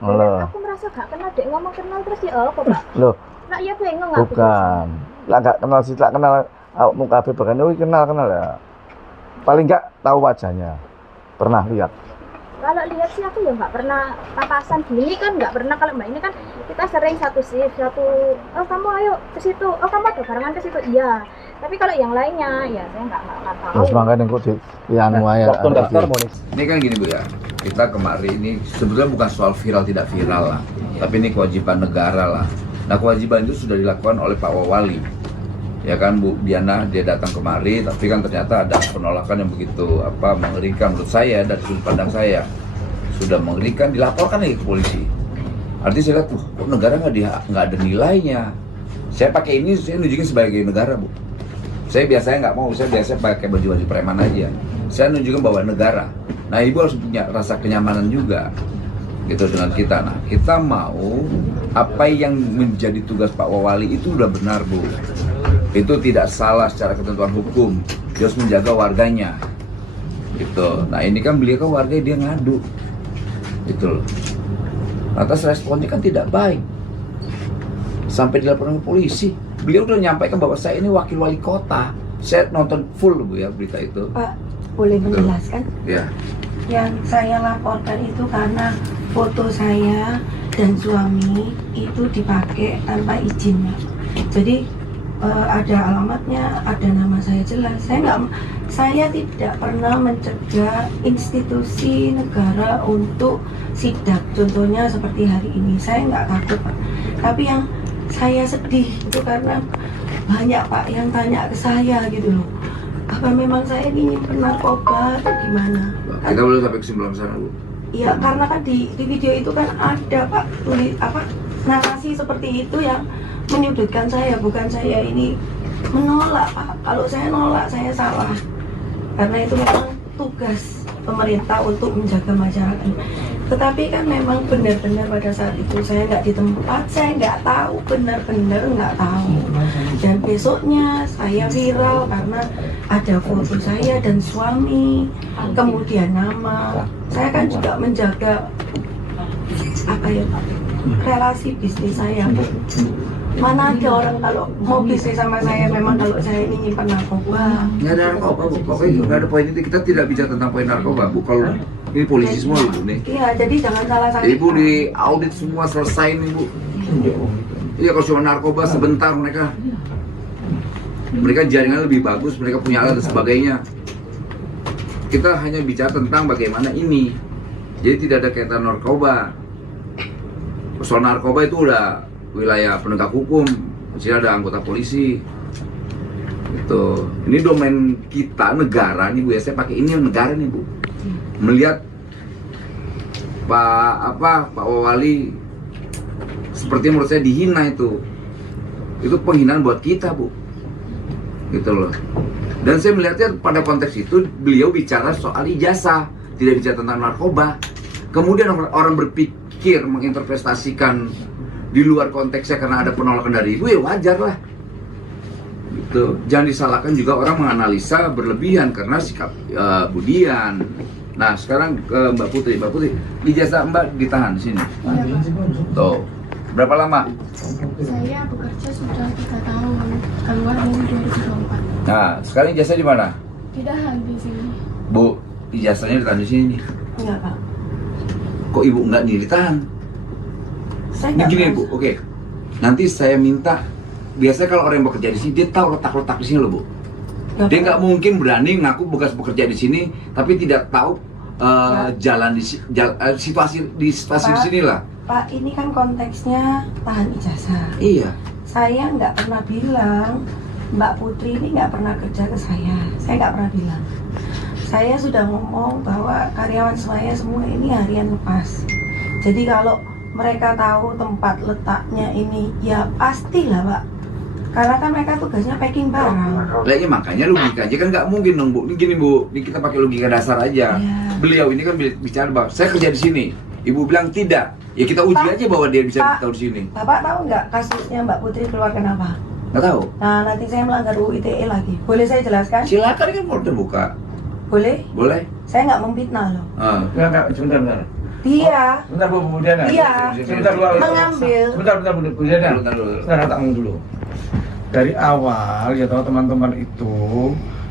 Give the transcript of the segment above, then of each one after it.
Loh. Aku merasa gak kenal dek, ngomong kenal terus ya apa Pak? Loh, Nah iya bingung aku. bukan. Lah gak kenal sih, tak kenal muka kabeh bahkan kenal ya. Paling enggak tahu wajahnya. Pernah lihat. Kalau lihat sih aku ya nggak pernah papasan gini kan, nggak pernah. Kalau mbak ini kan kita sering satu shift, oh kamu ayo ke situ, oh kamu ada barengan ke situ, iya. Tapi kalau yang lainnya ya saya nggak tahu. Terus makanya kok di anu aja. Waktu daftar Monis. Ini kan gini Bu ya, kita kemarin ini sebetulnya bukan soal viral tidak viral lah, tapi ini kewajiban negara lah. Nah kewajiban itu sudah dilakukan oleh Pak Wawali, ya kan Bu Diana, dia datang kemari, tapi kan ternyata ada penolakan yang begitu mengerikan menurut saya dari sudut pandang saya, sudah mengerikan, dilaporkan lagi ke polisi. Artinya saya lihat, kok negara nggak ada nilainya. Saya pakai ini, saya nunjukin sebagai negara Bu. Saya biasanya nggak mau, saya biasanya pakai baju-baju preman aja. Saya nunjukin bahwa negara. Nah ibu harus punya rasa kenyamanan juga gitu dengan kita. Nah kita mau apa yang menjadi tugas Pak Wawali itu udah benar Bu. Itu tidak salah secara ketentuan hukum. Dia harus menjaga warganya gitu. Nah ini kan beliau kan warga dia ngadu gitu loh. Atas responnya kan tidak baik, sampai dilaporkan ke polisi. Beliau udah menyampaikan bahwa saya ini wakil wali kota. Saya nonton full Bu ya berita itu. Pak, boleh menjelaskan? Ya. Yang saya laporkan itu karena foto saya dan suami itu dipakai tanpa izin, Pak. Jadi ada alamatnya, ada nama saya jelas. Saya tidak pernah mencegah institusi negara untuk sidak. Contohnya seperti hari ini, saya nggak takut Pak. Tapi yang saya sedih itu karena banyak Pak yang tanya ke saya gitu loh. Apa memang saya ini nyimpen narkoba atau gimana? Kita boleh sampai kesimpulan sana Bu. Iya, karena kan di video itu kan ada Pak narasi seperti itu yang menyudutkan saya, bukan saya ini menolak Pak. Kalau saya nolak saya salah, karena itu memang tugas pemerintah untuk menjaga masyarakat. Tetapi kan memang benar-benar pada saat itu saya nggak di tempat, saya nggak tahu, benar-benar nggak tahu. Dan besoknya saya viral karena ada foto saya dan suami, kemudian nama. Saya kan juga menjaga relasi bisnis saya. Mana ada orang kalau mau bisnis sama saya, memang kalau saya ini nyimpan narkoba. Nggak ada narkoba Bu, pokoknya nggak ada poin itu. Kita tidak bicara tentang poin narkoba Bu. Kalau ini polisi semua Ibu nih. Iya, jadi jangan salah sangka. Ibu di audit semua selesai nih Bu. Iya kalau cuma narkoba sebentar mereka jaringan lebih bagus, mereka punya alat dan sebagainya. Kita hanya bicara tentang bagaimana ini. Jadi tidak ada kaitan narkoba. Soal narkoba itu udah wilayah penegak hukum, masih ada anggota polisi gitu. Ini domain kita negara nih Bu ya, saya pakai ini negara nih Bu. Melihat Pak Wawali seperti menurut saya dihina, itu penghinaan buat kita Bu gitu loh. Dan saya melihatnya pada konteks itu beliau bicara soal ijazah, tidak bicara tentang narkoba. Kemudian orang berpikir menginterpretasikan di luar konteksnya karena ada penolakan dari ibu, ya wajar lah gitu. Jangan disalahkan juga orang menganalisa berlebihan karena sikap Budian. Nah sekarang ke Mbak Putri. Mbak Putri, ijazah Mbak ditahan di sini. Tuh, berapa lama? Saya bekerja sudah 3 tahun, keluar dari 2024. Nah sekarang ijazah di mana? Ditahan di sini. Bu, ijazahnya ditahan di sini. Enggak Pak. Kok ibu enggak ditahan? Saya Ini nggak gini merasa. Bu, oke. Nanti saya minta, biasanya kalau orang yang bekerja di sini dia tahu letak-letak di sini loh Bu. Dia nggak mungkin berani ngaku bekas bekerja di sini, tapi tidak tahu jalan di situasi di sini lah. Pak, ini kan konteksnya tahan ijazah. Iya. Saya nggak pernah bilang Mbak Putri ini nggak pernah kerja ke saya. Saya nggak pernah bilang. Saya sudah ngomong bahwa karyawan saya semua ini harian lepas. Jadi kalau mereka tahu tempat letaknya ini, ya pastilah Pak. Karena kan mereka tugasnya packing barang. Lah ya makanya logika aja kan nggak mungkin dong Bu. Ini gini Bu, ini kita pakai logika dasar aja. Beliau ini kan bicara bahwa saya kerja di sini. Ibu bilang tidak. Ya kita uji aja bahwa dia bisa tahu di sini. Bapak tahu nggak kasusnya Mbak Putri keluar kenapa? Nggak tahu. Nah nanti saya melanggar UU ITE lagi. Boleh saya jelaskan? Silakan kan mau terbuka. Boleh? Boleh. Saya nggak memfitnah loh. Enggak, sebentar. Dia Sebentar Bu Diana. Iya. Sebentar Bu. mengambil. Sebentar Bu Diana. Bentar dulu. Sebentar tak ngomong dulu. Dari awal ya tahu teman-teman itu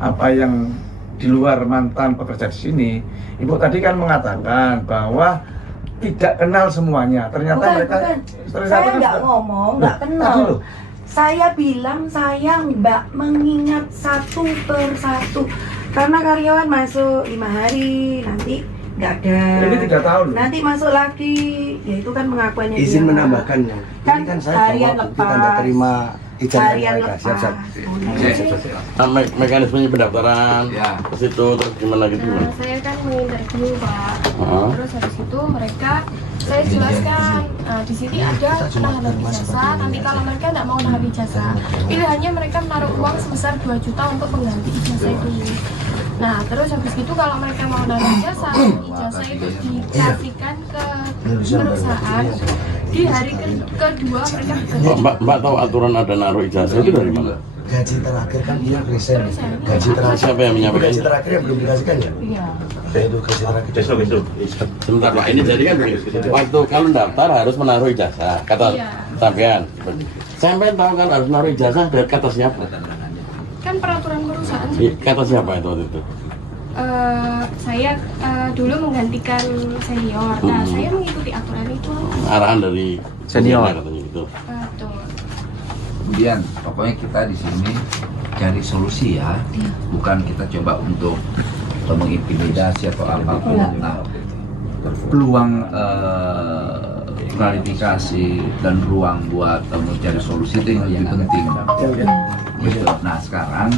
apa yang di luar mantan pekerja di sini, Ibu tadi kan mengatakan bahwa tidak kenal semuanya. Ternyata Bukan, mereka bukan. ternyata Saya kan nggak sudah- ngomong, nggak Tadi kenal. loh. Saya bilang saya nggak mengingat satu persatu karena karyawan masuk 5 hari, nanti nggak ada. Ini 3 tahun loh. Nanti masuk lagi, ya itu kan pengakuannya Izin dia. menambahkan ya. Kan Ini kan saya harian bawa bukti lepas. tanda terima ijazah Harian mereka. lepas. Siap-siap. Mekanismenya pendaftaran Ya. ke situ terus gimana gitu. Nah, saya kan menginterview Pak. Heeh. Terus habis itu mereka saya jelaskan di sini ada penahanan ijazah. Nanti kalau mereka tidak mau menahan ijazah, pilihannya mereka menaruh uang sebesar 2 juta untuk mengganti ijazah itu. Nah, terus habis itu kalau mereka mau menahan ijazah itu dikasihkan ke perusahaan. Di hari kedua mereka Mbak tahu aturan ada naruh ijazah itu dari mana? Gaji terakhir kan dia resign. Gaji terakhir. Siapa yang menyampaikan? Gaji terakhir yang belum dikasihkan ya? Iya. Ya itu gaji terakhir. Sebentar Pak, ini jadi kan begini. Waktu kalau daftar harus menaruh ijazah, kata Iya. sampean. Sampean tahu kan harus menaruh ijazah dari kata siapa? Kan peraturan perusahaan. Kata siapa itu waktu itu? Saya dulu menggantikan senior. Nah, saya mengikuti aturan itu. Arahan dari Senior. katanya gitu. Betul. Kemudian pokoknya kita di sini cari solusi ya, bukan kita coba untuk mengintimidasi atau apapun. Nah, peluang klarifikasi dan ruang buat mencari solusi itu yang lebih penting. Gitu. Nah sekarang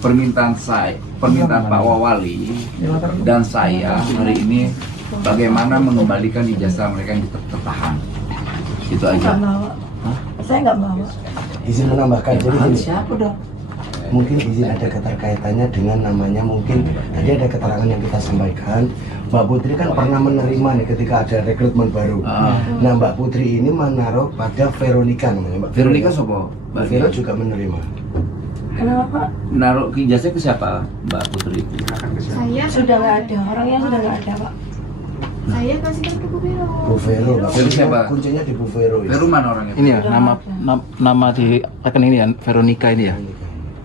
permintaan Pak Wawali dan saya hari ini bagaimana mengembalikan ijazah mereka yang tertahan. Itu aja. Nggak bawa. Saya nggak bawa. Izin menambahkan. Jadi gini, Siapa dong? mungkin izin ada keterkaitannya dengan namanya mungkin tadi ada keterangan yang kita sampaikan. Mbak Putri kan pernah menerima nih ketika ada rekrutmen baru. Nah Mbak Putri ini menaruh pada Veronica namanya. Mbak Veronica sopo? Mbak Vero juga menerima. Kenapa? Naruh ijazah ke siapa, Mbak Putri? Saya Sudah nggak ada. Orangnya sudah nggak ada, Pak. Saya kasihkan ke Bu Vero. Bu Vero, Mbak Vero siapa? Kuncinya di Bu Vero ya. Vero mana orangnya? Ini ya nama di rekening ini ya, Veronica ini ya.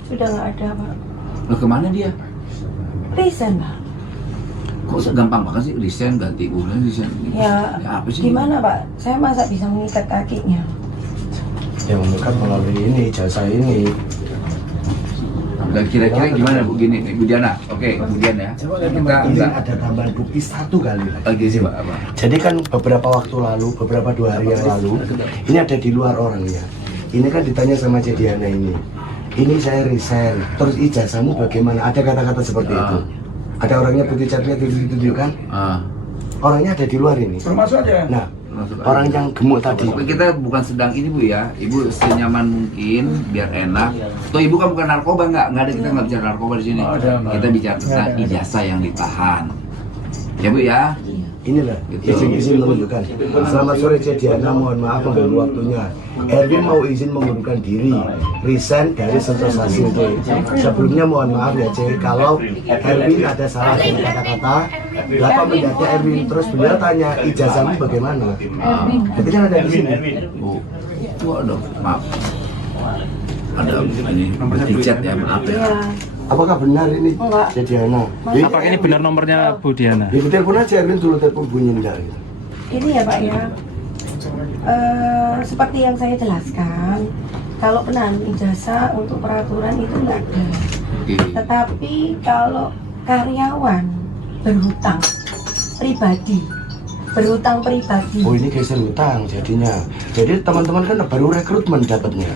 Sudah nggak ada, Pak. Loh, kemana dia? Resign, Pak. Kok gampang banget sih resign ganti ulang resign? Ya, Apa sih? gimana, Pak? Saya masa bisa mengikat kakinya? Ya mengikat melalui ini jasa ini. Dan kira-kira gimana Bu gini nih Bu Diana? Oke, kemudian ya. Kita Ini enggak ada tambahan bukti satu kali lagi. lagi sih Pak apa? Jadi kan beberapa waktu lalu, beberapa 2 hari yang lalu, ini ada di luar orangnya. Ini kan ditanya sama Cediana ini. Ini saya resign, terus ijazahmu bagaimana? Ada kata-kata seperti itu. Ada orangnya putih catnya itu kan? Orangnya ada di luar ini. Termasuk aja. Nah, orang yang gemuk tadi. Kita bukan sedang ini Bu ya. Ibu senyaman mungkin biar enak. Tuh Ibu kan bukan narkoba nggak ada, kita nggak bicara narkoba di sini. Oh, ada, Mbak. Kita bicara tentang Ada. ijazah yang ditahan. Ya Bu ya. Inilah Gitu. izin menunjukkan. Selamat sore Cediana, mohon maaf mengganggu waktunya. Erwin mau izin mengundurkan diri, resign dari Sentrasasi C. Sebelumnya mohon maaf ya C, kalau Erwin ada salah dari kata-kata, Bapak mendata Erwin, terus beliau tanya ijazahmu bagaimana? Jadi kan ada di sini. Bu. Waduh, maaf. Ada ini di chat ya, maaf ya. Iya. Apakah benar ini Enggak. Cediana? Apakah ini benar nomornya Bu Diana? Ya telepon aja Erwin dulu, telepon bunyi enggak gitu. Ini ya, Pak ya. Seperti yang saya jelaskan, kalau penahanan ijazah untuk peraturan itu nggak ada. Oke. Tetapi kalau karyawan berhutang pribadi, Oh ini geser hutang jadinya. Jadi teman-teman kan baru rekrutmen dapatnya.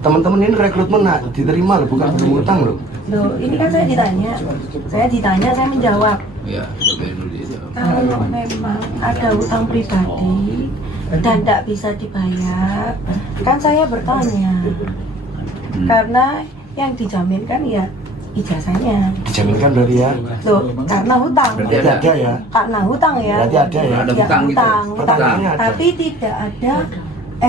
Teman-teman ini rekrutmen diterima loh, bukan belum hutang loh. Loh, ini kan saya ditanya, saya menjawab. Ya, coba dulu dia. Kalau memang ada hutang pribadi dan tidak bisa dibayar, kan saya bertanya. Karena yang dijaminkan ya ijazahnya. Dijaminkan berarti ya. Loh, karena hutang. Berarti Berarti ada ya. Karena hutang ya. Berarti ada ya. Ada Ya, hutang gitu. hutang. Hutangnya ada. Tapi tidak ada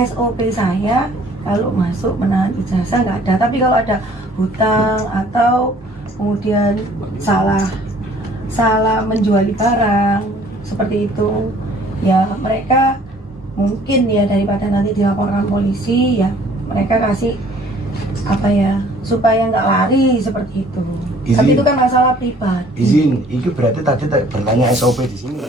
SOP saya kalau masuk menahan ijazah nggak ada. Tapi kalau ada hutang atau kemudian salah menjuali barang, seperti itu. Ya mereka mungkin ya daripada nanti dilaporkan polisi ya mereka kasih apa ya supaya nggak lari seperti itu. Tapi itu kan masalah pribadi. Izin, itu berarti tadi bertanya SOP di sini.